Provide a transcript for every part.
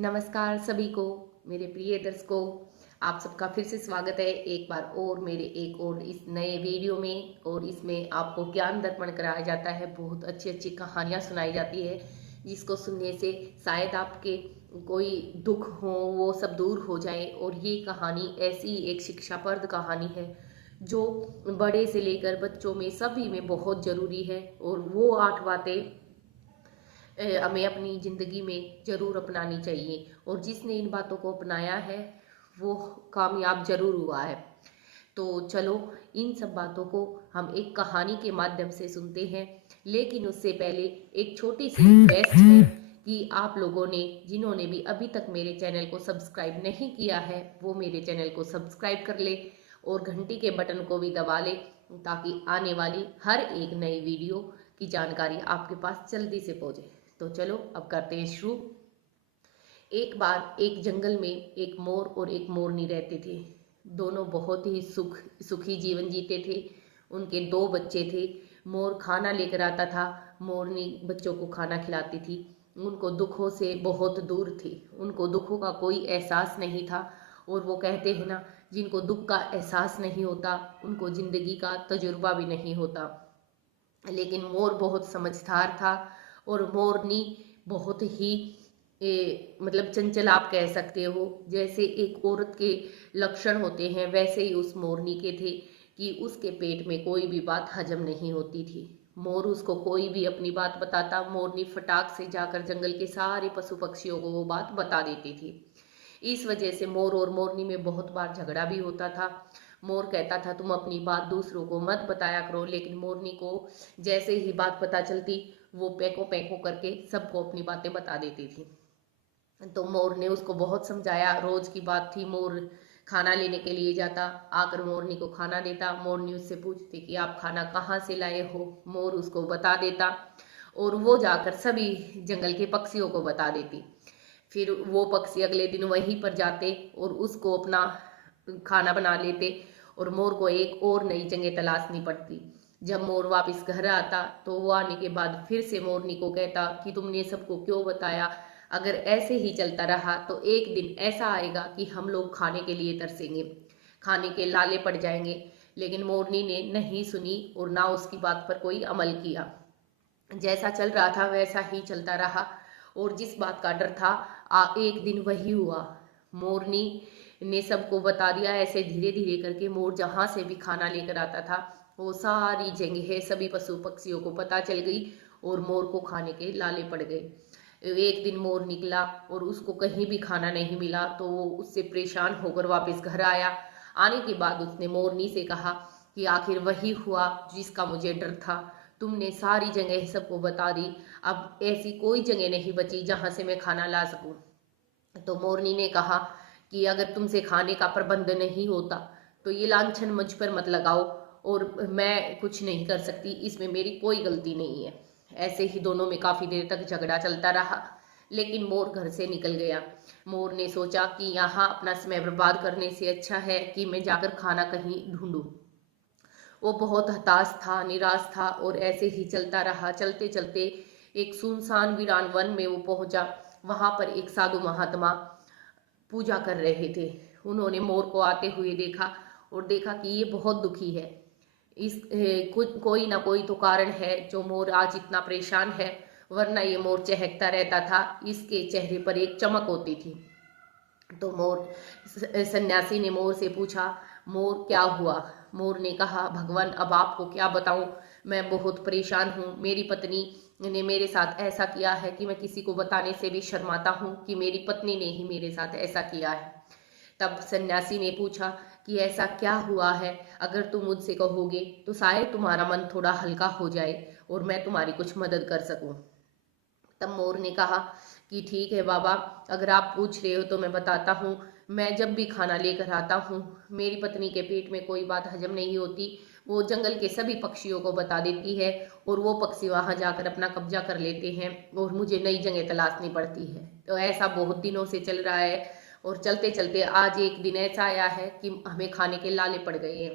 नमस्कार सभी को, मेरे प्रिय दर्शकों। आप सबका फिर से स्वागत है एक बार और मेरे एक और इस नए वीडियो में। और इसमें आपको ज्ञान दर्पण कराया जाता है, बहुत अच्छी अच्छी कहानियाँ सुनाई जाती है जिसको सुनने से शायद आपके कोई दुख हो वो सब दूर हो जाए। और ये कहानी ऐसी एक शिक्षाप्रद कहानी है जो बड़े से लेकर बच्चों में सभी में बहुत ज़रूरी है। और वो 8 बातें हमें अपनी ज़िंदगी में ज़रूर अपनानी चाहिए। और जिसने इन बातों को अपनाया है वो कामयाब ज़रूर हुआ है। तो चलो इन सब बातों को हम एक कहानी के माध्यम से सुनते हैं। लेकिन उससे पहले एक छोटी सी रिक्वेस्ट है कि आप लोगों ने जिन्होंने भी अभी तक मेरे चैनल को सब्सक्राइब नहीं किया है वो मेरे चैनल को सब्सक्राइब कर ले और घंटी के बटन को भी दबा ले, ताकि आने वाली हर एक नई वीडियो की जानकारी आपके पास जल्दी से पहुंचे। तो चलो अब करते हैं शुरू। एक बार एक जंगल में एक मोर और एक मोरनी रहते थे। दोनों बहुत ही सुखी जीवन जीते थे। उनके 2 बच्चे थे। मोर खाना लेकर आता था, मोरनी बच्चों को खाना खिलाती थी। उनको दुखों से बहुत दूर थी, उनको दुखों का कोई एहसास नहीं था। और वो कहते हैं ना, जिनको दुख का एहसास नहीं होता उनको ज़िंदगी का तजुर्बा भी नहीं होता। लेकिन मोर बहुत समझदार था और मोरनी बहुत ही मतलब चंचल आप कह सकते हो। जैसे एक औरत के लक्षण होते हैं वैसे ही उस मोरनी के थे कि उसके पेट में कोई भी बात हजम नहीं होती थी। मोर उसको कोई भी अपनी बात बताता, मोरनी फटाक से जाकर जंगल के सारे पशु पक्षियों को वो बात बता देती थी। इस वजह से मोर और मोरनी में बहुत बार झगड़ा भी होता था। मोर कहता था तुम अपनी बात दूसरों को मत बताया करो, लेकिन मोरनी को जैसे ही बात पता चलती वो पैको पैको करके सबको अपनी बातें बता देती थी। तो मोर ने उसको बहुत समझाया। रोज की बात थी, मोर खाना लेने के लिए जाता, आकर मोरनी को खाना देता। मोरनी उससे पूछती कि आप खाना कहाँ से लाए हो, मोर उसको बता देता और वो जाकर सभी जंगल के पक्षियों को बता देती। फिर वो पक्षी अगले दिन वहीं पर जाते और उसको अपना खाना बना लेते और मोर को एक और नई जगह तलाशनी पड़ती। जब मोर वापस घर आता तो वो आने के बाद फिर से मोरनी को कहता कि तुमने सबको क्यों बताया, अगर ऐसे ही चलता रहा तो एक दिन ऐसा आएगा कि हम लोग खाने के लिए तरसेंगे, खाने के लाले पड़ जाएंगे। लेकिन मोरनी ने नहीं सुनी और ना उसकी बात पर कोई अमल किया। जैसा चल रहा था वैसा ही चलता रहा। और जिस बात का डर था एक दिन वही हुआ। मोरनी ने सबको बता दिया। ऐसे धीरे धीरे करके मोर जहाँ से भी खाना लेकर आता था वो सारी जगह सभी पशु पक्षियों को पता चल गई और मोर को खाने के लाले पड़ गए। एक दिन मोर निकला और उसको कहीं भी खाना नहीं मिला तो वो उससे परेशान होकर वापस घर आया। आने के बाद उसने मोरनी से कहा कि आखिर वही हुआ जिसका मुझे डर था, तुमने सारी जगह सबको बता दी, अब ऐसी कोई जगह नहीं बची जहां से मैं खाना ला सकूं। तो मोरनी ने कहा कि अगर तुमसे खाने का प्रबंध नहीं होता तो ये लांछन मुझ पर मत लगाओ और मैं कुछ नहीं कर सकती, इसमें मेरी कोई गलती नहीं है। ऐसे ही दोनों में काफी देर तक झगड़ा चलता रहा। लेकिन मोर घर से निकल गया। मोर ने सोचा कि यहाँ अपना समय बर्बाद करने से अच्छा है कि मैं जाकर खाना कहीं ढूंढूं। वो बहुत हताश था, निराश था और ऐसे ही चलता रहा। चलते चलते एक सुनसान वीरान वन में वो पहुंचा। वहां पर एक साधु महात्मा पूजा कर रहे थे। उन्होंने मोर को आते हुए देखा और देखा कि ये बहुत दुखी है। कोई ना कोई तो कारण है जो मोर आज इतना परेशान है, वरना ये मोर चहकता रहता था, इसके चेहरे पर एक चमक होती थी। तो मोर सन्यासी ने मोर से पूछा, मोर क्या हुआ? मोर ने कहा, भगवान अब आपको क्या बताऊं, मैं बहुत परेशान हूँ। मेरी पत्नी ने मेरे साथ ऐसा किया है कि मैं किसी को बताने से भी शर्माता हूँ कि मेरी पत्नी ने ही मेरे साथ ऐसा किया है। तब सन्यासी ने पूछा कि ऐसा क्या हुआ है, अगर तुम मुझसे कहोगे तो शायद तुम्हारा मन थोड़ा हल्का हो जाए और मैं तुम्हारी कुछ मदद कर सकूं। तब मोर ने कहा कि ठीक है बाबा, अगर आप पूछ रहे हो तो मैं बताता हूँ। मैं जब भी खाना लेकर आता हूँ मेरी पत्नी के पेट में कोई बात हजम नहीं होती, वो जंगल के सभी पक्षियों को बता देती है और वो पक्षी वहां जाकर अपना कब्जा कर लेते हैं और मुझे नई जगह तलाशनी पड़ती है। तो ऐसा बहुत दिनों से चल रहा है और चलते चलते आज एक दिन ऐसा आया है कि हमें खाने के लाले पड़ गए हैं।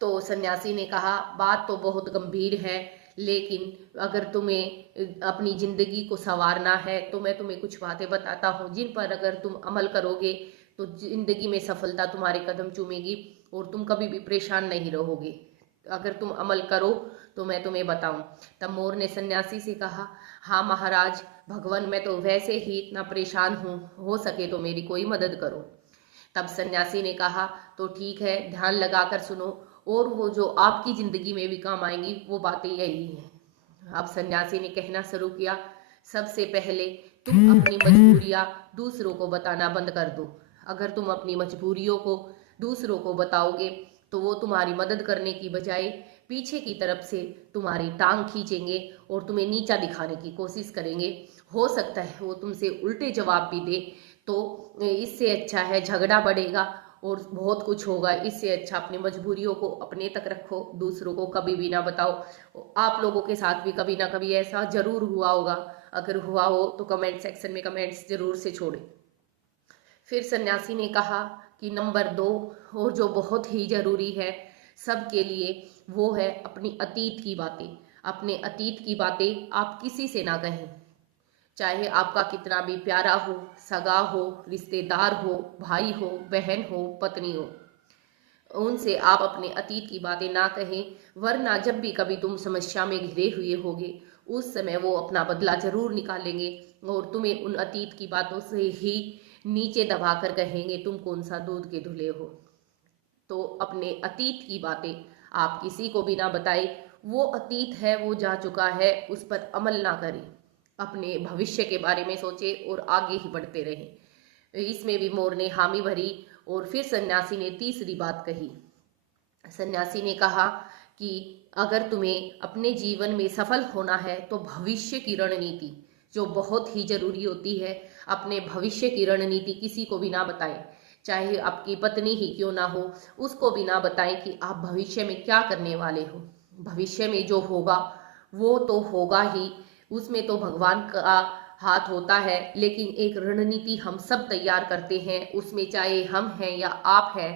तो सन्यासी ने कहा, बात तो बहुत गंभीर है, लेकिन अगर तुम्हें अपनी जिंदगी को संवारना है तो मैं तुम्हें कुछ बातें बताता हूँ जिन पर अगर तुम अमल करोगे तो जिंदगी में सफलता तुम्हारे कदम चूमेगी और तुम कभी भी परेशान नहीं रहोगे। अगर तुम अमल करो तो मैं तुम्हें बताऊं। तब मोर ने सन्यासी से कहा, हाँ महाराज, भगवान मैं तो वैसे ही इतना परेशान हूँ, हो सके तो मेरी कोई मदद करो। तब सन्यासी ने कहा, तो ठीक है, ध्यान लगाकर सुनो और वो जो आपकी जिंदगी में भी काम आएंगी वो बातें यही हैं। अब सन्यासी ने कहना शुरू किया, सबसे पहले तुम अपनी मजबूरियां दूसरों को बताना बंद कर दो। अगर तुम अपनी मजबूरियों को दूसरों को बताओगे तो वो तुम्हारी मदद करने की बजाय पीछे की तरफ से तुम्हारी टांग खींचेंगे और तुम्हें नीचा दिखाने की कोशिश करेंगे। हो सकता है वो तुमसे उल्टे जवाब भी दे, तो इससे अच्छा है झगड़ा बढ़ेगा और बहुत कुछ होगा। इससे अच्छा अपनी मजबूरियों को अपने तक रखो, दूसरों को कभी भी ना बताओ। आप लोगों के साथ भी कभी ना कभी ऐसा जरूर हुआ होगा, अगर हुआ हो तो कमेंट सेक्शन में कमेंट्स जरूर से छोड़ें। फिर सन्यासी ने कहा कि नंबर 2 और जो बहुत ही जरूरी है सबके लिए, वो है अपनी अतीत की बातें। अपने अतीत की बातें आप किसी से ना कहें, चाहे आपका कितना भी प्यारा हो, सगा हो, रिश्तेदार हो, भाई हो, बहन हो, पत्नी हो, उनसे आप अपने अतीत की बातें ना कहें, वरना जब भी कभी तुम समस्या में घिरे हुए होगे उस समय वो अपना बदला जरूर निकालेंगे और तुम्हें उन अतीत की बातों से ही नीचे दबाकर कहेंगे तुम कौन सा दूध के धुले हो। तो अपने अतीत की बातें आप किसी को भी ना बताएं। वो अतीत है, वो जा चुका है, उस पर अमल ना करें। अपने भविष्य के बारे में सोचें और आगे ही बढ़ते रहें। इसमें भी मोर ने हामी भरी और फिर सन्यासी ने तीसरी बात कही। सन्यासी ने कहा कि अगर तुम्हें अपने जीवन में सफल होना है तो भविष्य की रणनीति जो बहुत ही जरूरी होती है, अपने भविष्य की रणनीति किसी को भी ना बताएं। चाहे आपकी पत्नी ही क्यों ना हो, उसको भी ना बताएं कि आप भविष्य में क्या करने वाले हो। भविष्य में जो होगा वो तो होगा ही, उसमें तो भगवान का हाथ होता है, लेकिन एक रणनीति हम सब तैयार करते हैं। उसमें चाहे हम हैं या आप हैं,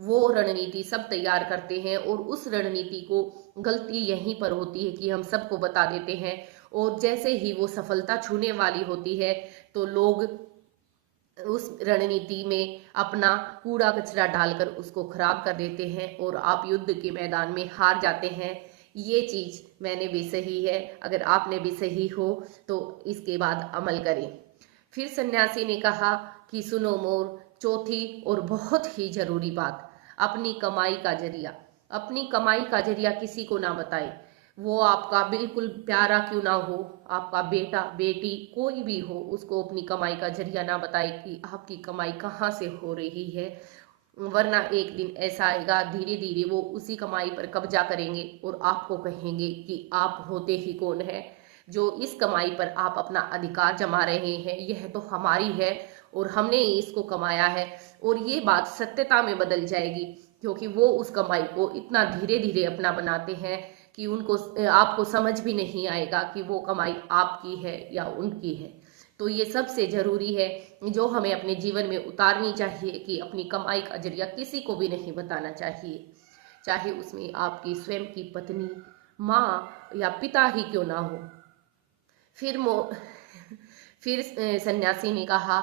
वो रणनीति सब तैयार करते हैं और उस रणनीति को गलती यहीं पर होती है कि हम सबको बता देते हैं और जैसे ही वो सफलता छूने वाली होती है तो लोग उस रणनीति में अपना कूड़ा कचरा डालकर उसको खराब कर देते हैं और आप युद्ध के मैदान में हार जाते हैं। ये चीज मैंने भी सही है, अगर आपने भी सही हो तो इसके बाद अमल करें। फिर सन्यासी ने कहा कि सुनो मोर, चौथी और बहुत ही जरूरी बात, अपनी कमाई का जरिया। अपनी कमाई का जरिया किसी को ना बताए, वो आपका बिल्कुल प्यारा क्यों ना हो, आपका बेटा बेटी कोई भी हो, उसको अपनी कमाई का जरिया ना बताए कि आपकी कमाई कहाँ से हो रही है। वरना एक दिन ऐसा आएगा, धीरे धीरे वो उसी कमाई पर कब्जा करेंगे और आपको कहेंगे कि आप होते ही कौन है जो इस कमाई पर आप अपना अधिकार जमा रहे हैं, यह तो हमारी है और हमने इसको कमाया है। और ये बात सत्यता में बदल जाएगी क्योंकि वो उस कमाई को इतना धीरे धीरे अपना बनाते हैं कि उनको आपको समझ भी नहीं आएगा कि वो कमाई आपकी है या उनकी है। तो ये सबसे जरूरी है जो हमें अपने जीवन में उतारनी चाहिए कि अपनी कमाई का जरिया किसी को भी नहीं बताना चाहिए, चाहे उसमें आपकी स्वयं की पत्नी, माँ या पिता ही क्यों ना हो। फिर फिर सन्यासी ने कहा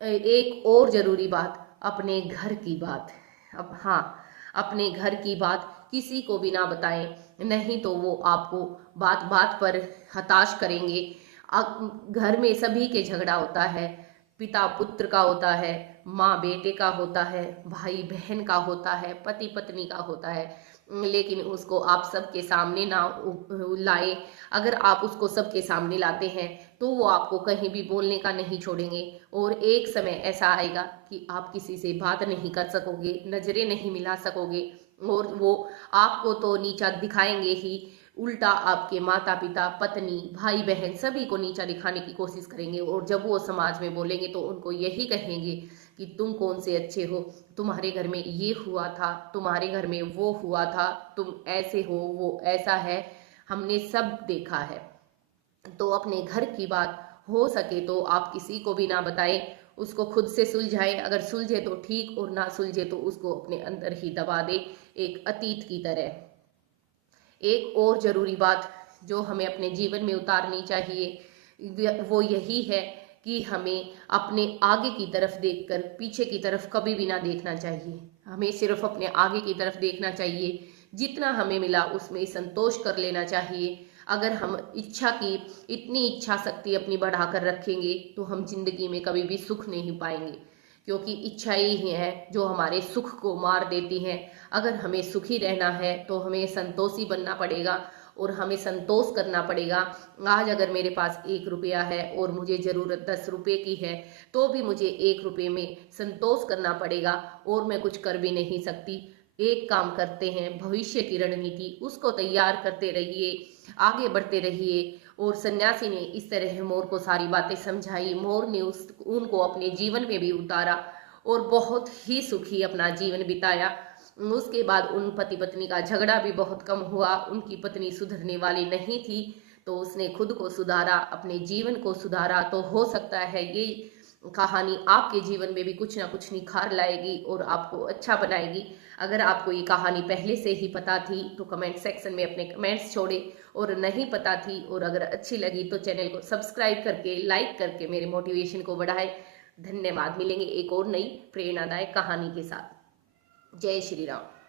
एक और जरूरी बात, अपने घर की बात। अब हाँ, अपने घर की बात किसी को भी ना बताएं, नहीं तो वो आपको बात बात पर हताश करेंगे। घर में सभी के झगड़ा होता है, पिता पुत्र का होता है, माँ बेटे का होता है, भाई बहन का होता है, पति पत्नी का होता है, लेकिन उसको आप सबके सामने ना लाए। अगर आप उसको सबके सामने लाते हैं तो वो आपको कहीं भी बोलने का नहीं छोड़ेंगे और एक समय ऐसा आएगा कि आप किसी से बात नहीं कर सकोगे, नजरें नहीं मिला सकोगे और वो आपको तो नीचा दिखाएंगे ही, उल्टा आपके माता पिता, पत्नी, भाई बहन सभी को नीचा दिखाने की कोशिश करेंगे और जब वो समाज में बोलेंगे तो उनको यही कहेंगे कि तुम कौन से अच्छे हो, तुम्हारे घर में ये हुआ था, तुम्हारे घर में वो हुआ था, तुम ऐसे हो, वो ऐसा है, हमने सब देखा है। तो अपने घर की बात हो सके तो आप किसी को भी ना बताएं, उसको खुद से सुलझाएं। अगर सुलझे तो ठीक और ना सुलझे तो उसको अपने अंदर ही दबा दे, एक अतीत की तरह। एक और ज़रूरी बात जो हमें अपने जीवन में उतारनी चाहिए वो यही है कि हमें अपने आगे की तरफ देखकर पीछे की तरफ कभी भी ना देखना चाहिए। हमें सिर्फ अपने आगे की तरफ देखना चाहिए। जितना हमें मिला उसमें संतोष कर लेना चाहिए। अगर हम इच्छा की इतनी इच्छा शक्ति अपनी बढ़ाकर रखेंगे तो हम जिंदगी में कभी भी सुख नहीं पाएंगे, क्योंकि इच्छा ही है जो हमारे सुख को मार देती है। अगर हमें सुखी रहना है तो हमें संतोषी बनना पड़ेगा और हमें संतोष करना पड़ेगा। आज अगर मेरे पास 1 रुपया है और मुझे ज़रूरत 10 रुपये की है तो भी मुझे 1 रुपये में संतोष करना पड़ेगा और मैं कुछ कर भी नहीं सकती। एक काम करते हैं, भविष्य की रणनीति उसको तैयार करते रहिए, आगे बढ़ते रहिए। और सन्यासी ने इस तरह मोर को सारी बातें समझाई। मोर ने उनको अपने जीवन में भी उतारा और बहुत ही सुखी अपना जीवन बिताया। उसके बाद उन पति पत्नी का झगड़ा भी बहुत कम हुआ। उनकी पत्नी सुधरने वाली नहीं थी तो उसने खुद को सुधारा, अपने जीवन को सुधारा। तो हो सकता है ये कहानी आपके जीवन में भी कुछ ना कुछ निखार लाएगी और आपको अच्छा बनाएगी। अगर आपको ये कहानी पहले से ही पता थी तो कमेंट सेक्शन में अपने कमेंट्स छोड़े, और नहीं पता थी और अगर अच्छी लगी तो चैनल को सब्सक्राइब करके लाइक करके मेरे मोटिवेशन को बढ़ाए। धन्यवाद। मिलेंगे एक और नई प्रेरणादायक कहानी के साथ। जय श्री राम।